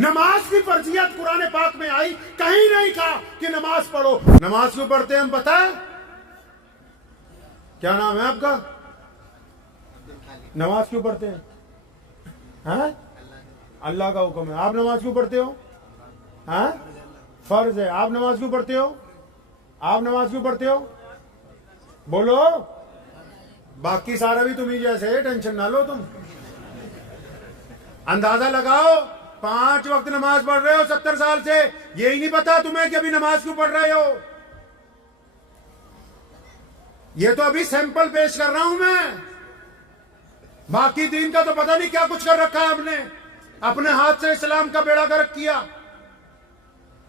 نماز کی فرضیت قرآن پاک میں آئی، کہیں نہیں کہا کہ نماز پڑھو۔ نماز کیوں پڑھتے ہیں ہم پتہ ہے؟ کیا نام ہے آپ کا؟ نماز کیوں پڑھتے ہیں؟ ہاں؟ اللہ کا حکم ہے۔ آپ نماز کیوں پڑھتے ہو؟ ہاں؟ فرض ہے۔ آپ نماز کیوں پڑھتے ہو؟ آپ نماز کیوں پڑھتے ہو؟ بولو۔ باقی سارا بھی تمہیں جیسے، ٹینشن نہ لو تم۔ اندازہ لگاؤ، 5 وقت نماز پڑھ رہے ہو 70 سال سے، یہی نہیں پتا تمہیں کہ ابھی نماز کیوں پڑھ رہے ہو؟ یہ تو ابھی سیمپل پیش کر رہا ہوں میں، باقی دین کا تو پتہ نہیں کیا کچھ کر رکھا ہے ہم نے، اپنے ہاتھ سے اسلام کا بیڑا گرک کیا۔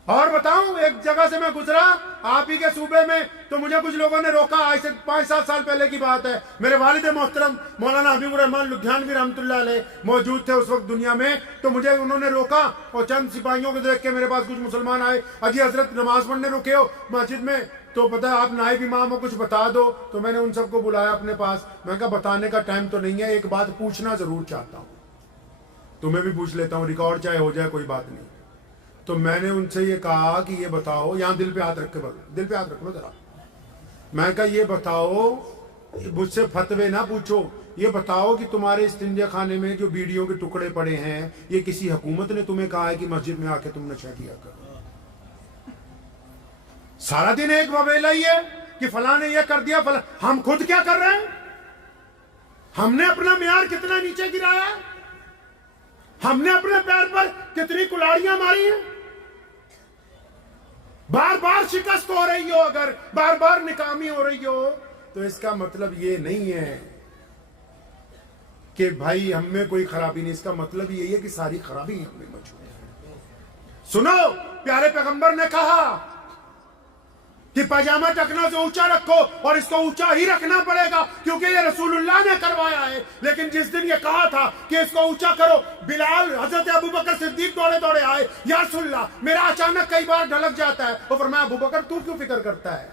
اور بتاؤں، ایک جگہ سے میں گزرا آپ ہی کے صوبے میں، تو مجھے کچھ لوگوں نے روکا، آج سے 5-7 سال پہلے کی بات ہے۔ میرے والد محترم مولانا حبیب الرحمان لدھیانوی رحمۃ اللہ علیہ موجود تھے اس وقت دنیا میں، تو مجھے انہوں نے روکا اور چند سپاہیوں کو دیکھ کے میرے پاس کچھ مسلمان آئے، اجی حضرت نماز پڑھنے رکے ہو مسجد میں، تو پتہ ہے آپ نائب امام ہو، کچھ بتا دو۔ تو میں نے ان سب کو بلایا اپنے پاس، میں کہا بتانے کا ٹائم تو نہیں ہے، ایک بات پوچھنا ضرور چاہتا ہوں، تمہیں بھی پوچھ لیتا ہوں، ریکارڈ چاہے ہو جائے کوئی بات نہیں۔ تو میں نے ان سے یہ کہا کہ یہ بتاؤ، یہاں دل پہ ہاتھ رکھ کے دل پہ ہاتھ رکھ لو ذرا، میں کہا یہ بتاؤ، مجھ سے فتوے نہ پوچھو، یہ بتاؤ کہ تمہارے استنجا خانے میں جو بیڑیوں کے ٹکڑے پڑے ہیں، یہ کسی حکومت نے تمہیں کہا ہے کہ مسجد میں آ کے تم نشہ کیا کرو؟ سارا دن ایک وبیلا ہی ہے کہ فلاں نے یہ کر دیا، فلاں۔ ہم خود کیا کر رہے ہیں؟ ہم نے اپنا معیار کتنا نیچے گرایا ہے؟ ہم نے اپنے پیر پر کتنی کلاڑیاں ماری ہیں؟ بار بار شکست ہو رہی ہو، اگر بار بار ناکامی ہو رہی ہو، تو اس کا مطلب یہ نہیں ہے کہ بھائی ہم میں کوئی خرابی نہیں، اس کا مطلب یہی ہے کہ ساری خرابی ہم میں موجود ہے۔ سنو، پیارے پیغمبر نے کہا کہ پاجامہ ٹکنا سے اونچا رکھو، اور اس کو اونچا ہی رکھنا پڑے گا کیونکہ یہ رسول اللہ نے کروایا ہے۔ لیکن جس دن یہ کہا تھا کہ اس کو اونچا کرو، بلال حضرت ابوبکر صدیق دوڑے دوڑے آئے، یا رسول اللہ میرا اچانک کئی بار ڈھلک جاتا ہے۔ وہ فرمایا ابوبکر تو کیوں فکر کرتا ہے؟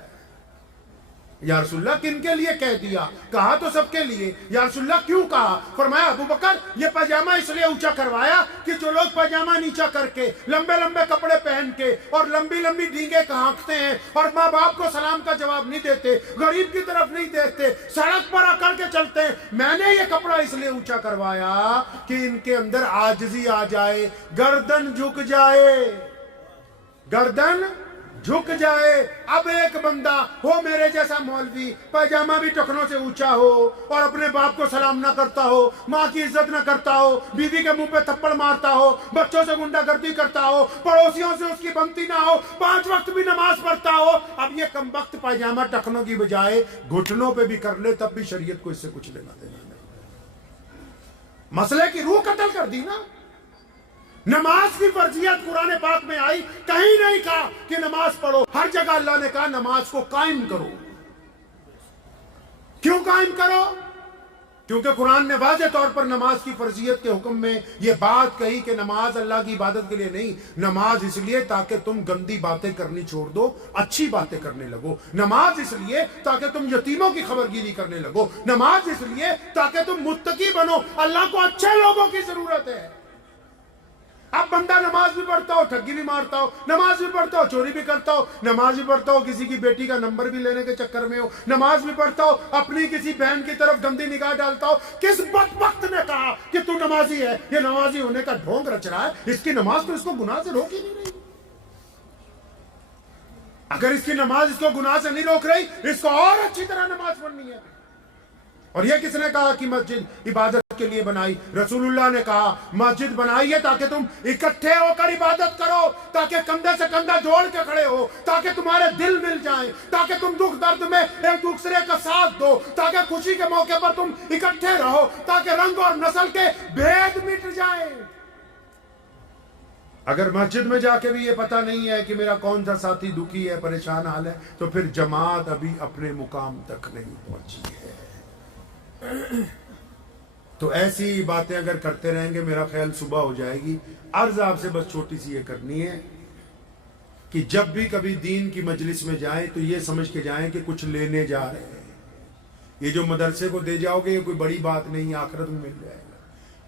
یا رسول اللہ کن کے لیے کہہ دیا؟ کہا تو سب کے لیے۔ یا رسول اللہ کیوں کہا؟ فرمایا ابوبکر یہ پاجامہ اس لیے اونچا کروایا کہ جو لوگ پاجامہ نیچا کر کے، لمبے لمبے کپڑے پہن کے اور لمبی لمبی ڈینگیں ہانکتے ہیں اور ماں باپ کو سلام کا جواب نہیں دیتے، غریب کی طرف نہیں دیکھتے، سڑک پر آ کر کے چلتے ہیں، میں نے یہ کپڑا اس لیے اونچا کروایا کہ ان کے اندر عاجزی آ جائے، گردن جھک جائے، گردن جھک جائے۔ اب ایک بندہ ہو میرے جیسا مولوی، پاجامہ بھی ٹخنوں سے اونچا ہو اور اپنے باپ کو سلام نہ کرتا ہو، ماں کی عزت نہ کرتا ہو، بیوی کے منہ پہ تھپڑ مارتا ہو، بچوں سے گنڈا گردی کرتا ہو، پڑوسیوں سے اس کی بنتی نہ ہو، 5 وقت بھی نماز پڑھتا ہو، اب یہ کمبخت پاجامہ ٹخنوں کی بجائے گھٹنوں پہ بھی کر لے، تب بھی شریعت کو اس سے کچھ لینا دینا نہیں۔ مسئلے کی روح قتل کر دی نا۔ نماز کی فرضیت قرآن پاک میں آئی، کہیں نہیں کہا کہ نماز پڑھو، ہر جگہ اللہ نے کہا نماز کو قائم کرو۔ کیوں قائم کرو؟ کیونکہ قرآن نے واضح طور پر نماز کی فرضیت کے حکم میں یہ بات کہی کہ نماز اللہ کی عبادت کے لیے نہیں، نماز اس لیے تاکہ تم گندی باتیں کرنی چھوڑ دو، اچھی باتیں کرنے لگو، نماز اس لیے تاکہ تم یتیموں کی خبرگیری کرنے لگو، نماز اس لیے تاکہ تم متقی بنو، اللہ کو اچھے لوگوں کی ضرورت ہے۔ اب بندہ نماز بھی پڑھتا ہو، ٹھگی بھی مارتا ہو، نماز بھی پڑھتا ہو، چوری بھی کرتا ہو، نماز بھی پڑھتا ہو، کسی کی بیٹی کا نمبر بھی لینے کے چکر میں ہو، نماز بھی پڑھتا ہو، اپنی کسی بہن کی طرف گندی نگاہ ڈالتا ہو۔ کس بدبخت نے کہا کہ تو نمازی ہے؟ یہ نمازی ہونے کا ڈھونگ رچ رہا ہے، اس کی نماز تو اس کو گناہ سے روک ہی نہیں رہی۔ اگر اس کی نماز اس کو گناہ سے نہیں روک رہی، اس کو اور اچھی طرح نماز پڑھنی ہے۔ اور یہ کس نے کہا کہ مسجد عبادت کے لیے بنائی؟ رسول اللہ نے کہا مسجد بنائی ہے تاکہ تم اکٹھے ہو کر عبادت کرو، تاکہ کندھے سے کندھا جوڑ کے کھڑے ہو، تاکہ تمہارے دل مل جائیں، تاکہ تم دکھ درد میں ایک دوسرے کا ساتھ دو، تاکہ خوشی کے موقع پر تم اکٹھے رہو، تاکہ رنگ اور نسل کے بھید مٹ جائیں۔ اگر مسجد میں جا کے بھی یہ پتہ نہیں ہے کہ میرا کون سا ساتھی دکھی ہے، پریشان حال ہے، تو پھر جماعت ابھی اپنے مقام تک نہیں پہنچی ہے۔ تو ایسی باتیں اگر کرتے رہیں گے میرا خیال صبح ہو جائے گی۔ عرض آپ سے بس چھوٹی سی یہ کرنی ہے کہ جب بھی کبھی دین کی مجلس میں جائیں تو یہ سمجھ کے جائیں کہ کچھ لینے جا رہے ہیں۔ یہ جو مدرسے کو دے جاؤ گے یہ کوئی بڑی بات نہیں، آخرت میں مل جائے گا۔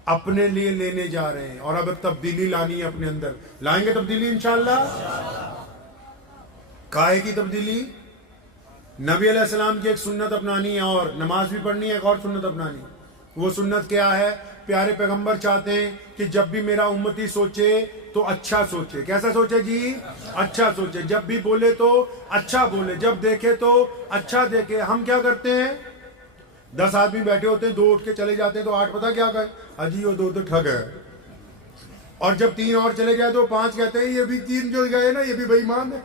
اپنے لیے لینے جا رہے ہیں اور اب تبدیلی لانی ہے اپنے اندر. لائیں گے تبدیلی انشاءاللہ. کائے کی تبدیلی؟ نبی علیہ السلام کی ایک سنت اپنانی ہے اور نماز بھی پڑھنی ہے. ایک اور سنت اپنانی. وہ سنت کیا ہے؟ پیارے پیغمبر چاہتے ہیں کہ جب بھی میرا امتی سوچے تو اچھا سوچے. کیسا سوچے جی؟ اچھا سوچے. جب بھی بولے تو اچھا بولے, جب دیکھے تو اچھا دیکھے. ہم کیا کرتے ہیں؟ 10 آدمی بیٹھے ہوتے ہیں, 2 اٹھ کے چلے جاتے ہیں تو 8 پتہ کیا کہے؟ اجی وہ 2 تو ٹھگ ہے. اور جب 3 اور چلے جائے تو 5 کہتے ہیں یہ بھی 3 جو گئے نا یہ بھی بے ایمان ہے.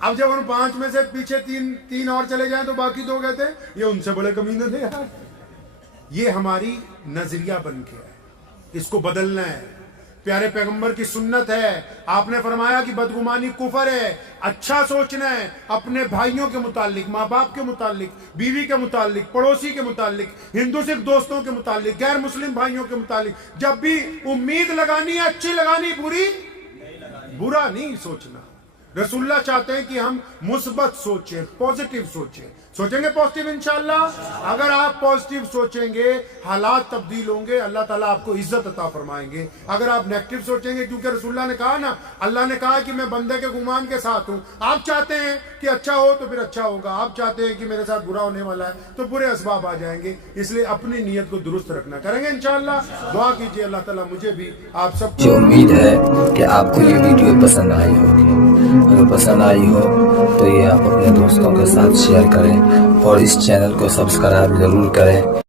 اب جب ان 5 میں سے پیچھے 3 اور چلے جائیں تو باقی 2 کہتے ہیں یہ ان سے بڑے کمینے تھے یار. یہ ہماری نظریہ بن کے ہے, اس کو بدلنا ہے. پیارے پیغمبر کی سنت ہے. آپ نے فرمایا کہ بدگمانی کفر ہے. اچھا سوچنا ہے اپنے بھائیوں کے متعلق, ماں باپ کے متعلق, بیوی کے متعلق, پڑوسی کے متعلق, ہندو سکھ دوستوں کے متعلق, غیر مسلم بھائیوں کے متعلق. جب بھی امید لگانی ہے اچھی لگانی, برا نہیں سوچنا. رسول اللہ چاہتے ہیں کہ ہم مثبت سوچیں, پوزیٹیو سوچیں. سوچیں گے پوزیٹیو انشاءاللہ؟ اگر آپ پوزیٹیو سوچیں گے حالات تبدیل ہوں گے, اللہ تعالیٰ آپ کو عزت عطا فرمائیں گے. اگر آپ نیگیٹو سوچیں گے, کیونکہ رسول اللہ نے کہا نا, اللہ نے کہا کہ میں بندے کے گمان کے ساتھ ہوں. آپ چاہتے ہیں کہ اچھا ہو تو پھر اچھا ہوگا, آپ چاہتے ہیں کہ میرے ساتھ برا ہونے والا ہے تو برے اسباب آ جائیں گے. اس لیے اپنی نیت کو درست رکھنا. کریں گے انشاءاللہ؟ دعا کیجیے اللہ تعالیٰ مجھے بھی آپ سب مجھے امید ہے کہ آپ کو یہ ویڈیو پسند آئی ہوگی. اگر پسند آئی ہو تو یہ آپ اپنے دوستوں کے ساتھ شیئر کریں اور اس چینل کو سبسکرائب ضرور کریں.